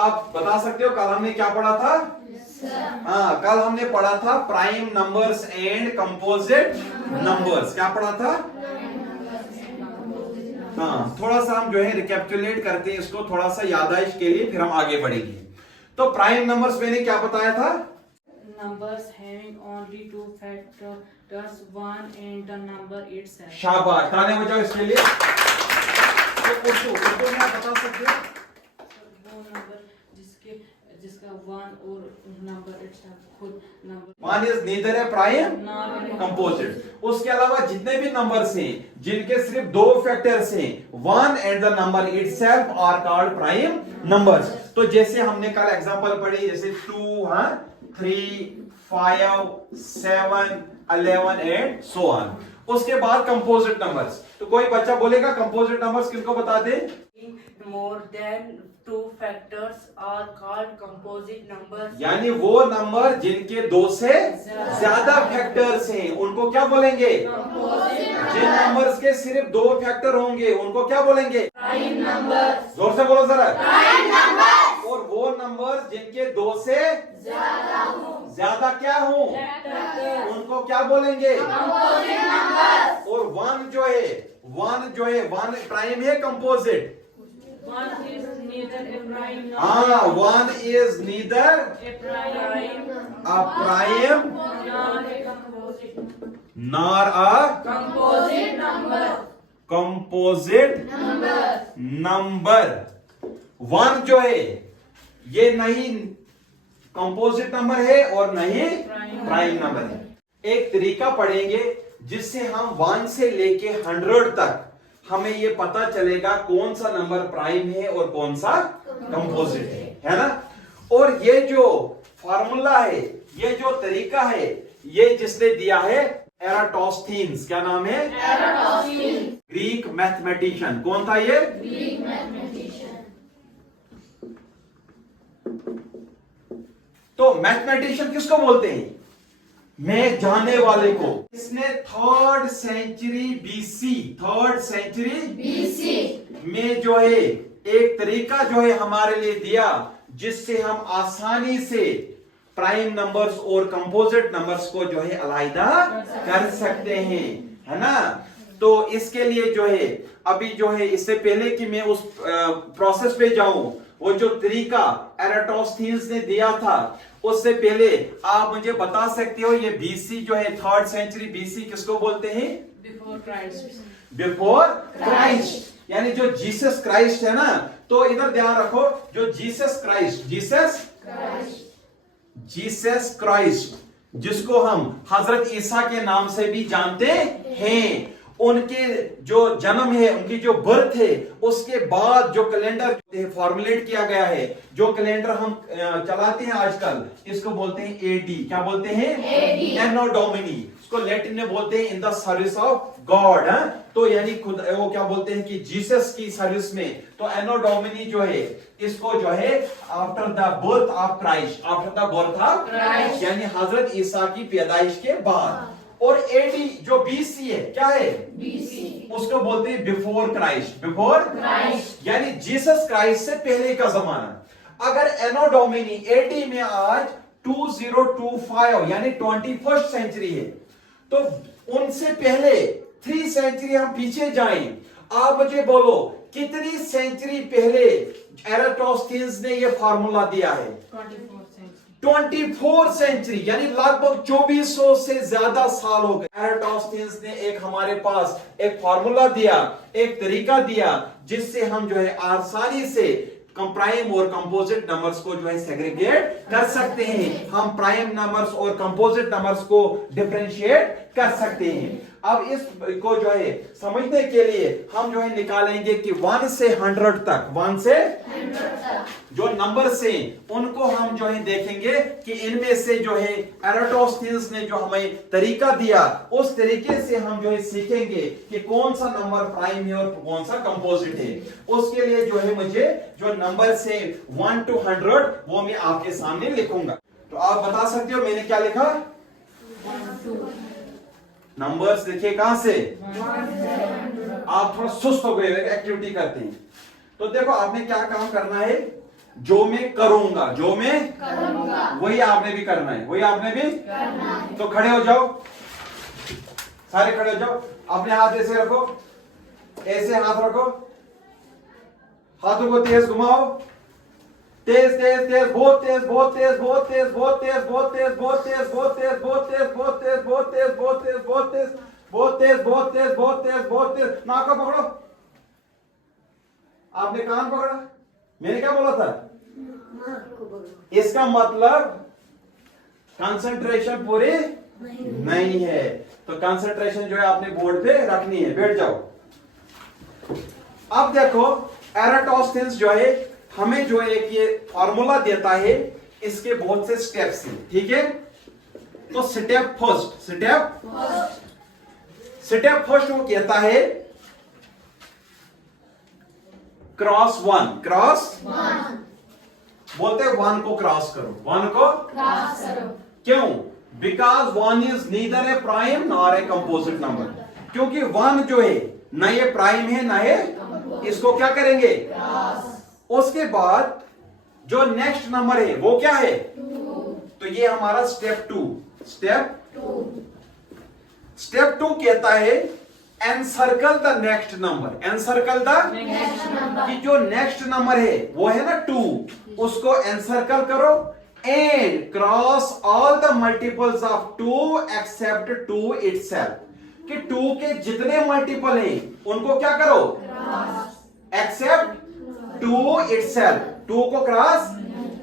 आप बता सकते हो कल हमने क्या पढ़ा था? हाँ, कल हमने पढ़ा था prime numbers and composite numbers. क्या पढ़ा था? हाँ, थोड़ा सा हम जो है रिकैपिचुलेट करते हैं इसको, थोड़ा सा याददाश्त के लिए, फिर हम आगे बढ़ेंगे। तो प्राइम नंबर्स मैंने क्या बताया था? Numbers having only two factors, one and the number itself. शाबाश, ताने बजाओ इसके लिए। तो उर्दू में आप बता सकते हो? वो नंबर जिसका वन और नंबर itself खुद number. One is neither A prime composite. उसके अलावा जितने भी नंबर्स हैं जिनके सिर्फ दो फैक्टर्स हैं, one and the number itself are called prime numbers. तो जैसे हमने कल एग्जांपल पढ़ी, जैसे 2, 3, 5, 7, 11 एंड सो ऑन। उसके बाद कंपोजिट नंबर्स। तो कोई बच्चा बोलेगा कंपोजिट नंबर्स किनको बता दे? More than two factors are called composite numbers. यानी वो नंबर जिनके दो से ज्यादा फैक्टर्स हैं उनको क्या बोलेंगे? जिन नंबर्स के सिर्फ दो फैक्टर होंगे उनको क्या बोलेंगे? Prime numbers. जोर से बोलो जरा। Prime numbers. और वो नंबर्स जिनके दो से ज्यादा क्या हो उनको क्या बोलेंगे? Composite numbers. और वन जो है वन प्राइम है composite? One is neither a prime nor हाँ, one is neither a prime a prime nor a composite nor a composite number. Composite number. One जो है ये नहीं कंपोजिट नंबर है और नहीं प्राइम नंबर है। एक तरीका पढ़ेंगे जिससे हम 1 से लेके 100 तक हमें ये पता चलेगा कौन सा नंबर प्राइम है और कौन सा कंपोजिट है ना। और ये जो फार्मूला है, ये जो तरीका है, ये जिसने दिया है एराटोस्थेनेस। क्या नाम है? एराटोस्थेनेस। Greek mathematician. कौन था ये? Greek mathematician. तो मैथमेटिशियन किसको बोलते हैं? मैं जानने वाले को। इसने 3rd सेंचुरी बीसी में जो है एक तरीका जो है हमारे लिए दिया जिससे हम आसानी से प्राइम नंबर्स और कंपोजिट नंबर्स को जो है अलग कर सकते हैं, है ना। तो इसके लिए जो है अभी जो है इससे पहले कि मैं उस प्रोसेस पे जाऊं, वो जो तरीका एराटोस्थेनेस ने दिया था उससे पहले आप मुझे बता सकते हो ये बीसी जो है 3rd सेंचुरी बीसी किसको बोलते हैं? बिफोर क्राइस्ट, यानी जो जीसस क्राइस्ट है ना। तो इधर ध्यान रखो, जो जीसस क्राइस्ट जिसको हम हजरत ईसा के नाम से भी जानते हैं, उनके जो जन्म है, उनकी जो बर्थ है, उसके बाद जो कैलेंडर फॉर्मुलेट किया गया है, जो कैलेंडर हम चलाते हैं आजकल, इसको बोलते हैं एडी। क्या बोलते हैं? एनो डोमिनी। इसको लैटिन में बोलते हैं in the service of God. तो यानी खुद वो क्या बोलते हैं कि जीसस की सर्विस में। तो एनो डोमिनी जो है इसको जो है after the birth of Christ, यानी हजरत ईसा की पैदाइश के बाद। और एडी जो बीसी है, क्या है? बीसी, उसको बोलते हैं बिफोर क्राइस्ट, यानी जीसस क्राइस्ट से पहले का जमाना। अगर एनो डोमिनी एडी में आज 2025 यानी 21st सेंचुरी है, तो उनसे पहले 3 सेंचुरी हम पीछे जाएं, आप मुझे बोलो कितनी सेंचुरी पहले एराटोस्थेनेस ने यह फार्मूला दिया है? 24 सेंचुरी, यानी लगभग 2400 से ज्यादा साल हो गए। एराटोस्थेनेस ने एक हमारे पास एक फार्मूला दिया, एक तरीका दिया जिससे हम जो है आसानी से प्राइम और कंपोजिट नंबर्स को जो है सेग्रीगेट कर सकते हैं। हम प्राइम नंबर्स और कंपोजिट नंबर्स को डिफरेंशिएट कर सकते हैं। अब इस को जो है समझने के लिए हम जो है निकालेंगे कि 1 से 100 तक जो नंबर्स हैं उनको हम जो है देखेंगे कि इनमें से जो है एराटोस्थेनेस ने जो हमें तरीका दिया, उस तरीके से हम जो है सीखेंगे कि कौन सा नंबर प्राइम है और कौन सा कंपोजिट है। उसके लिए जो है मुझे जो नंबर से 1 to 100 वो मैं आपके सामने लिखूंगा। तो आप बता सकते हो मैंने क्या लिखा? नंबर्स देखिए कहां से? आप थोड़ा सुस्त हो गए, एक्टिविटी करते हैं। तो देखो आपने क्या काम करना है, जो मैं करूंगा, जो मैं करूंगा, वही आपने भी करना है, वही आपने भी करना है। तो खड़े हो जाओ, सारे खड़े हो जाओ, अपने हाथ ऐसे रखो, ऐसे हाथ रखो, हाथों को तेज घुमाओ, तेज तेज तेज, बहुत तेज, बहुत तेज, बहुत तेज, बहुत तेज, बहुत तेज, बहुत तेज, बहुत तेज, बहुत तेज, बहुत तेज, बहुत तेज, बहुत तेज, बहुत तेज, बहुत तेज, बहुत तेज, बहुत तेज, बहुत तेज, नाक को पकड़ो, आपने कान पकड़ा, मैंने क्या बोला था? इसका मतलब कंसंट्रेशन पूरी नहीं है, तो कंसंट्रेशन जो है आपने बोर्ड पे रखनी है। बैठ जाओ। अब देखो एराटोस्थेनेस जो है हमें जो एक ये फॉर्मूला देता है, इसके बहुत से स्टेप्स हैं, ठीक है? तो स्टेप फर्स्ट वो कहता है क्रॉस वन, बोलते हैं वन को क्रॉस करो, वन को क्रॉस करो। क्यों? Because one is neither A prime nor a composite number, क्योंकि वन जो है ना ये प्राइम है ना ये, इसको क्या करेंगे? उसके बाद जो नेक्स्ट नंबर है वो क्या है? तो ये हमारा स्टेप टू कहता है encircle the next number, encircle the कि जो नेक्स्ट नंबर है वो है ना 2, उसको एनसर्कल करो and cross all the multiples of 2 except 2 itself, कि 2 के जितने मल्टीपल हैं उनको क्या करो? एक्सेप्ट 2 इटसेल्फ, 2 को क्रॉस,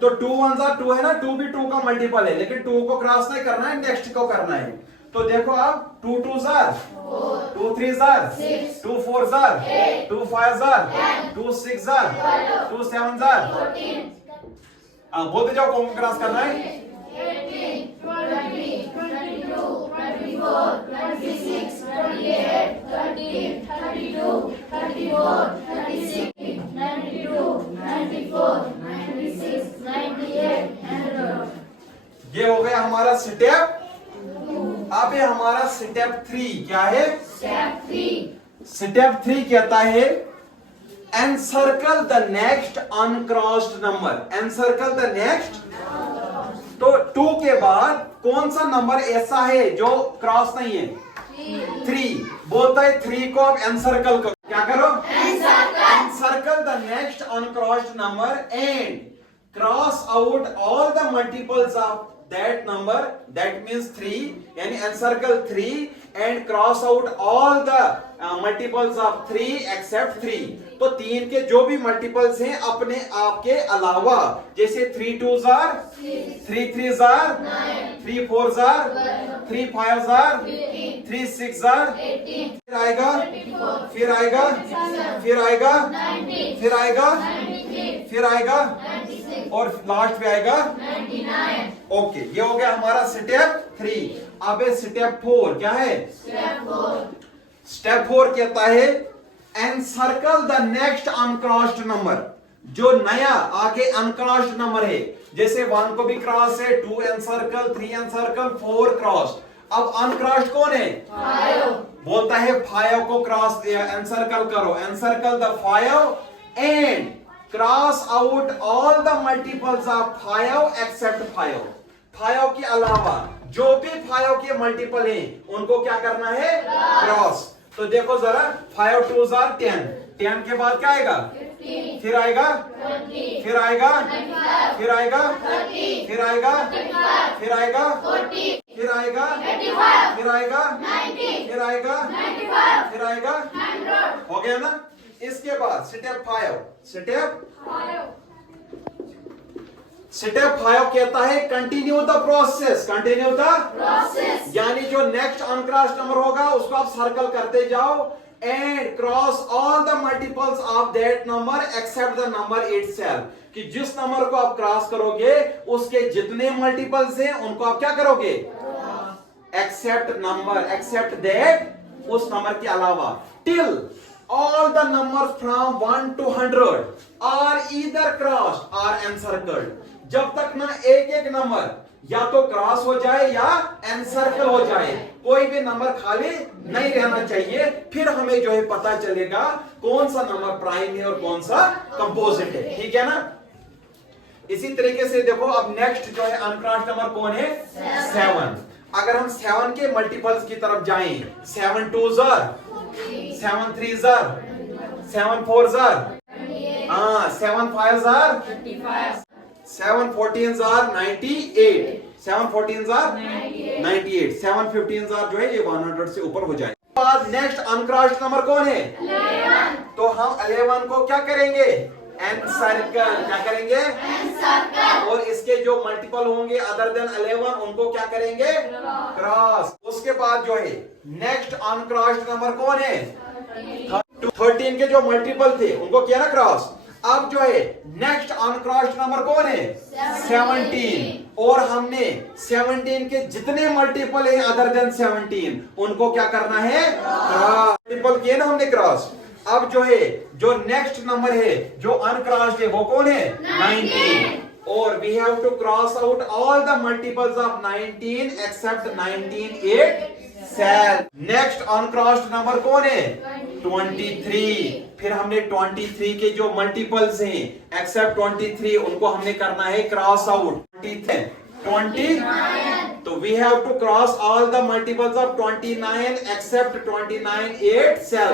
तो 2 1 2 है ना, 2 भी 2 का मल्टीपल है, लेकिन 2 को क्रॉस नहीं करना है, नेक्स्ट को करना है। तो देखो आप 2 2 2 3 2 4 2 5 2 6 2 7 बोलते जाओ कौन क्रॉस करना है? 18, 20, 22, 24, 26, 28, 30, 32, 34, 36, 92, 94, 96, 98, 100। ये हो गया हमारा स्टेप। अब ये हमारा स्टेप 3 क्या है? स्टेप 3 कहता है encircle the next uncrossed number, encircle the next. तो 2 के बाद कौन सा नंबर ऐसा है जो क्रॉस नहीं है? 3 बोलता है 3 को आप एनसर्कल करो, क्या करो? Encircle the next uncrossed number and cross out all the multiples of that number, that means 3, यानी encircle 3 and cross out all the multiples of 3 except 3। तो 3 के जो भी मल्टीपल्स हैं अपने आप के अलावा, जैसे 3 2 3 3 3 4 3 5 3 6 फिर आएगा, फिर आएगा, फिर आएगा, फिर आएगा, फिर आएगा और लास्ट पे आएगा 99। ओके, ये हो गया हमारा स्टेप 3। अब स्टेप 4 क्या है? स्टेप 4 कहता है encircle the next uncrossed number, जो नया आगे अनक्रॉस्ड नंबर है, जैसे 1 को भी क्रॉस है, 2 एनसर्कल, 3 एनसर्कल, 4 क्रॉस। अब अनक्रॉस्ड कौन है? 5 बोलता है 5 को क्रॉस एनसर्कल करो, encircle the 5 and cross out all the multiples of 5 except 5 के अलावा जो भी 5 के मल्टीपल हैं उनको क्या करना है? क्रॉस। तो देखो जरा 5 2 10, 10 के बाद क्या आएगा? 15, फिर आएगा 20, फिर आएगा 25, फिर आएगा 30, फिर आएगा 35, फिर आएगा 40, फिर आएगा 85, फिर आएगा 90, फिर आएगा 95, फिर आएगा 100। हो गया ना? इसके बाद स्टेप 5, स्टेप 5 कहता है continue the process, continue the process, यानी जो नेक्स्ट अनक्रॉस्ड नंबर होगा उसको आप सर्कल करते जाओ and cross all the multiples of that number except the number itself, कि जिस नंबर को आप क्रॉस करोगे उसके जितने मल्टीपल्स हैं उनको आप क्या करोगे? एक्सेप्ट नंबर, एक्सेप्ट दैट, उस नंबर के अलावा, till all the numbers from 1 to 100 are either crossed or encircled, जब तक ना एक एक नंबर या तो क्रॉस हो जाए या एनसर्कल हो जाए, कोई भी नंबर खाली नहीं रहना चाहिए। फिर हमें जो है पता चलेगा कौन सा नंबर प्राइम है और कौन सा कंपोजिट है, ठीक है ना? इसी तरीके से देखो अब नेक्स्ट जो है अनक्रॉस्ड नंबर कौन है? 7। अगर हम 7 के मल्टीपल्स की तरफ जाएं, 7 2 jar, 7 3 jar, 7 4 jar, 7 5 jar, 7 14 jar 98, 7 14 jar 98, 7 15 jar जो है ये 100 से ऊपर हो जाए। बाद नेक्स्ट अनक्रॉस्ड नंबर कौन है? 11. तो हम 11 को क्या करेंगे? Encircle. क्या करेंगे? And circle. और इसके जो मल्टीपल होंगे अदर देन 11 उनको क्या करेंगे? क्रॉस। उसके बाद जो है नेक्स्ट अनक्रॉस्ड नंबर कौन है? 13 के जो मल्टीपल थे उनको किया ना क्रॉस। अब जो है नेक्स्ट अनक्रॉस्ड नंबर कौन है? 17। और हमने 17 के जितने मल्टीपल है अदर देन 17 उनको क्या करना है? क्रॉस। मल्टीपल किए ना हमने क्रॉस। अब जो है जो नेक्स्ट नंबर है जो अनक्रॉस्ड है वो कौन है? 19। और we have to cross out all the multiples of 19 except 19 8 cell. Next uncrossed number कौन है? 23। फिर हमने 23 के जो मल्टीपल्स हैं एक्सेप्ट 23 उनको हमने करना है क्रॉस आउट। 20 तो we have to cross all the multiples of 29 except 29 8 सेल।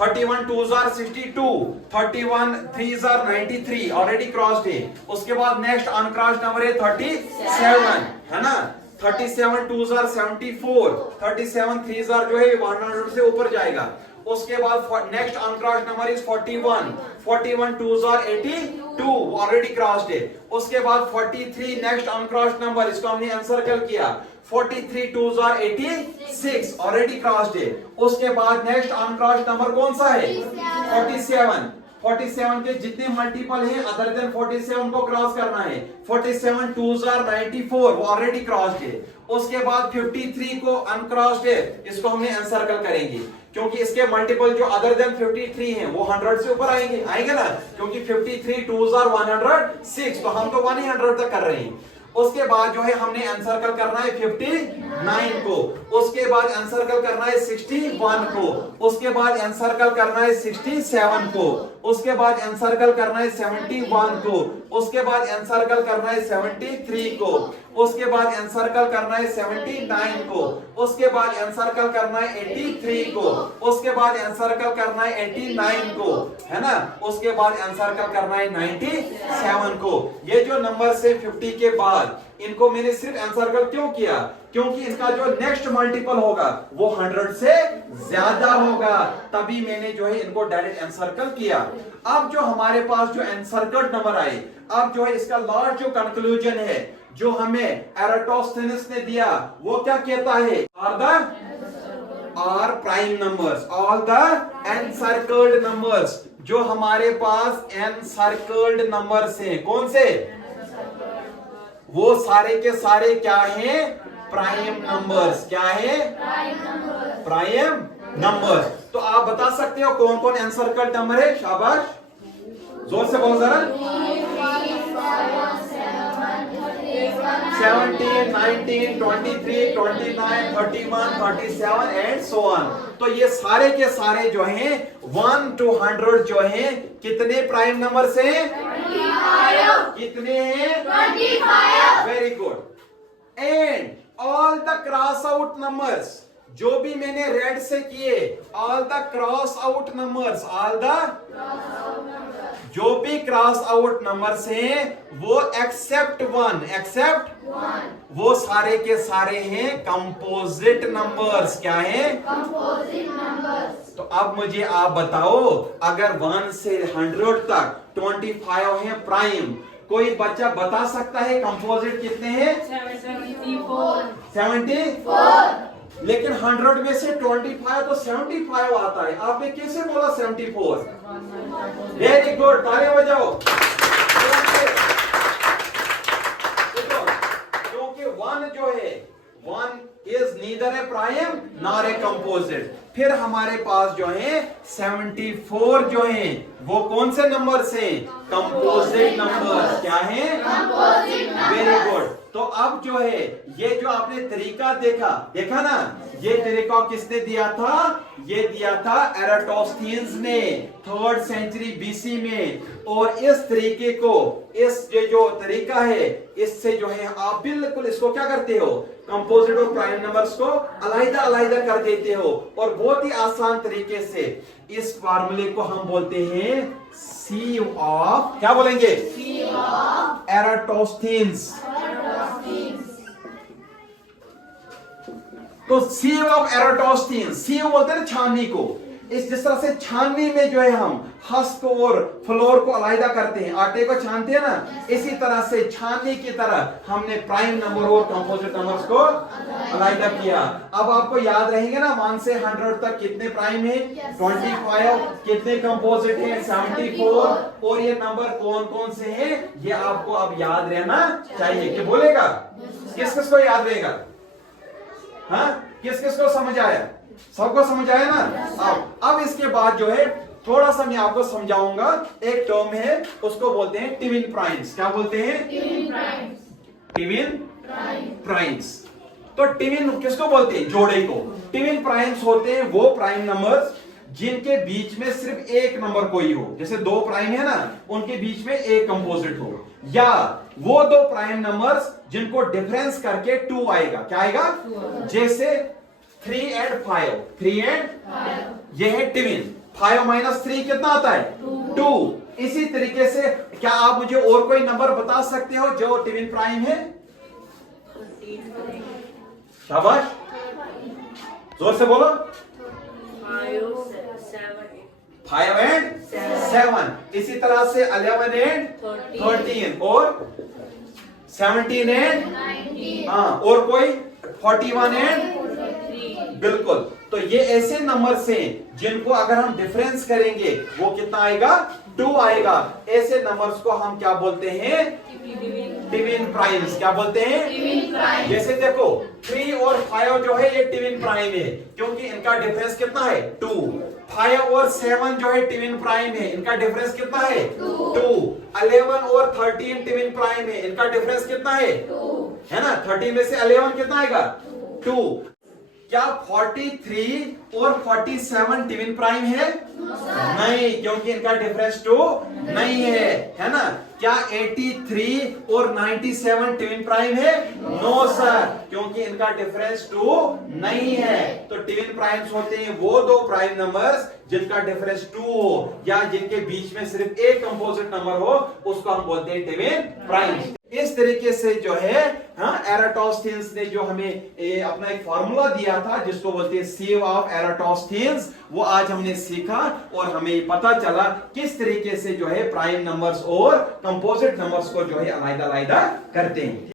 31 2s are 62, 31 3s are 93 already crossed है। उसके बाद नेक्स्ट अनक्रॉस्ड नंबर है 37 है ना। 37 2s are 74, 37 3s are जो है 100 से ऊपर जाएगा। उसके बाद next uncrossed number is 41 2s are 82 already crossed है। उसके बाद 43 नेक्स्ट अनक्रॉस्ड नंबर, इसको हमने एनसर्कल किया। 43 2s are 86 ऑलरेडी क्रॉस्ड है। उसके बाद नेक्स्ट अनक्रॉस्ड नंबर कौन सा है? 47 के जितने मल्टीपल हैं अदर देन 47 को क्रॉस करना है। 47 2s are 94 वो ऑलरेडी क्रॉस्ड है। उसके बाद 53 को अनक्रॉस्ड है, इसको हमने एनसर्कल करेंगे क्योंकि इसके मल्टीपल जो अदर देन 53 हैं वो 100 से ऊपर आएंगे ना, क्योंकि 53 2s are 106 तो हम तो 100 तक कर रहे हैं। उसके बाद जो है हमने एनसर्कल करना है 59 को। उसके बाद एनसर्कल करना है 61 को। उसके बाद एनसर्कल करना है 67 को। उसके बाद एनसर्कल करना है 71 को। उसके बाद एनसर्कल करना है 73 को। उसके बाद एनसर्कल करना है 79 को। उसके बाद एनसर्कल करना है 83 को। उसके बाद एनसर्कल करना है 89 को, है ना। उसके बाद एनसर्कल करना है 97 को। ये जो नंबर से 50 के बाद इनको मैंने सिर्फ एनसर्कल क्यों किया? क्योंकि इनका जो नेक्स्ट मल्टीपल होगा वो 100 से ज्यादा होगा, तभी मैंने जो है इनको डायरेक्ट एनसर्कल किया। अब जो हमारे पास जो एनसर्कल्ड नंबर आए, अब जो है इसका लास्ट जो कंक्लूजन है जो हमें एराटोस्थेनेस ने दिया वो क्या कहता है? Are prime numbers, all the encircled numbers. जो हमारे पास एनसर्कल्ड नंबर्स हैं, कौन से? वो सारे के सारे क्या हैं? Prime numbers. क्या है? Prime numbers. तो आप बता सकते हो कौन कौन एनसर्कल्ड नंबर है? शाबाश, जोर से बोलो जरा। 17 19 23 29 31 37 एंड सो ऑन। तो ये सारे के सारे जो हैं 1 to 100 जो हैं कितने प्राइम नंबर से? 25. कितने हैं? 25. Very good. And all the cross out numbers जो भी मैंने रेड से किए, all the cross out numbers, all the जो भी क्रॉस आउट नंबर्स हैं वो एक्सेप्ट 1 वो सारे के सारे हैं कंपोजिट नंबर्स। क्या है? Composite numbers. तो अब मुझे आप बताओ, अगर 1 से 100 तक 25 है प्राइम, कोई बच्चा बता सकता है कंपोजिट कितने हैं? 74। लेकिन 100 में से 25 तो 75 आता है, आपने कैसे बोला 74? वेरी गुड, तालियां बजाओ। क्योंकि 1 जो है 1 is neither A prime nor a composite. फिर हमारे पास जो है 74 जो है वो कौन से नंबर से? Composite number. क्या है? Composite numbers. Very good. तो अब जो है ये जो आपने तरीका देखा ना, ये तरीका किसने दिया था? ये दिया था एराटोस्थेनेस ने 3rd सेंचुरी बीसी में। और इस तरीके को, इस ये जो तरीका है, इससे जो है आप बिल्कुल इसको क्या करते हो, कंपोजिट और प्राइम नंबर्स को अलग-अलग कर देते हो। और बहुत ही आसान तरीके से इस फार्मूले को हम बोलते हैं सीव ऑफ, क्या बोलेंगे? एराटोस्थेनेस। तो सीव ऑफ एराटोस्थेनेस, सीव बोलते हैं ना छाननी को। इस जिस तरह से छाननी में जो है हम हस्क और फ्लोर को अलग करते हैं, आटे को छानते हैं ना, इसी तरह से छाननी की तरह हमने प्राइम नंबर और कंपोजिट नंबर्स को अलग किया। अब आपको याद रहेंगे ना 1 से 100 तक कितने प्राइम है? 25। कितने कंपोजिट है? 74। और ये नंबर कौन कौन से हैं ये आपको अब याद रहना चाहिए। क्या बोलेगा? किस किस को याद रहेगा? हाँ, किस किस को समझ आया? सबको समझ आया ना? अब इसके बाद जो है थोड़ा सा मैं आपको समझाऊंगा। एक टर्म है उसको बोलते हैं ट्विन प्राइम्स। क्या बोलते हैं? Twin primes. तो ट्विन किसको बोलते हैं? जोड़े को। ट्विन प्राइम्स होते हैं वो प्राइम नंबर्स जिनके बीच में सिर्फ एक नंबर कोई हो। जैसे 2 प्राइम है ना, उनके बीच में एक कंपोजिट हो, या वो 2 प्राइम नंबर्स जिनको डिफरेंस करके 2 आएगा। क्या आएगा? जैसे 3 and 5। 3 and ये है ट्विन। 5 - 3 कितना आता है? 2। इसी तरीके से क्या आप मुझे और कोई नंबर बता सकते हो जो ट्विन प्राइम है? शाबाश, जोर से बोलो। 5 and 7। इसी तरह से 11 and 13 और 17 and 19। हाँ, और कोई 41 and बिल्कुल। तो ये ऐसे नंबर्स हैं जिनको अगर हम डिफरेंस करेंगे वो कितना आएगा? 2 आएगा। ऐसे नंबर्स को हम क्या बोलते हैं? Twin primes. क्या बोलते हैं? जैसे देखो 3 और 5 जो है ये ट्विन प्राइम है क्योंकि इनका डिफरेंस कितना है? 2। 5 और 7 जो है ट्विन प्राइम है, इनका डिफरेंस कितना है? 2। 11 और 13 ट्विन प्राइम है, इनका डिफरेंस कितना है? 2 है ना। 13 में से 11 कितना आएगा? 2। क्या 43 और 47 ट्विन प्राइम है? नहीं, क्योंकि इनका डिफरेंस 2 नहीं है ना। क्या 83 और 97 ट्विन प्राइम है? नो सर, क्योंकि इनका डिफरेंस 2 नहीं है। तो ट्विन प्राइम्स होते हैं वो 2 प्राइम नंबर्स जिनका डिफरेंस 2 हो या जिनके बीच में सिर्फ एक कंपोजिट नंबर हो, उसको हम बोलते हैं ट्विन प्राइम्स। इस तरीके से जो है एराटोस्थेनेस ने जो हमें अपना एक फॉर्मूला दिया था जिसको बोलते हैं सीव ऑफ एराटोस्थेनेस, वो आज हमने सीखा और हमें पता चला किस तरीके से जो है प्राइम नंबर्स और कंपोजिट नंबर्स को जो है अलग-अलग करते हैं।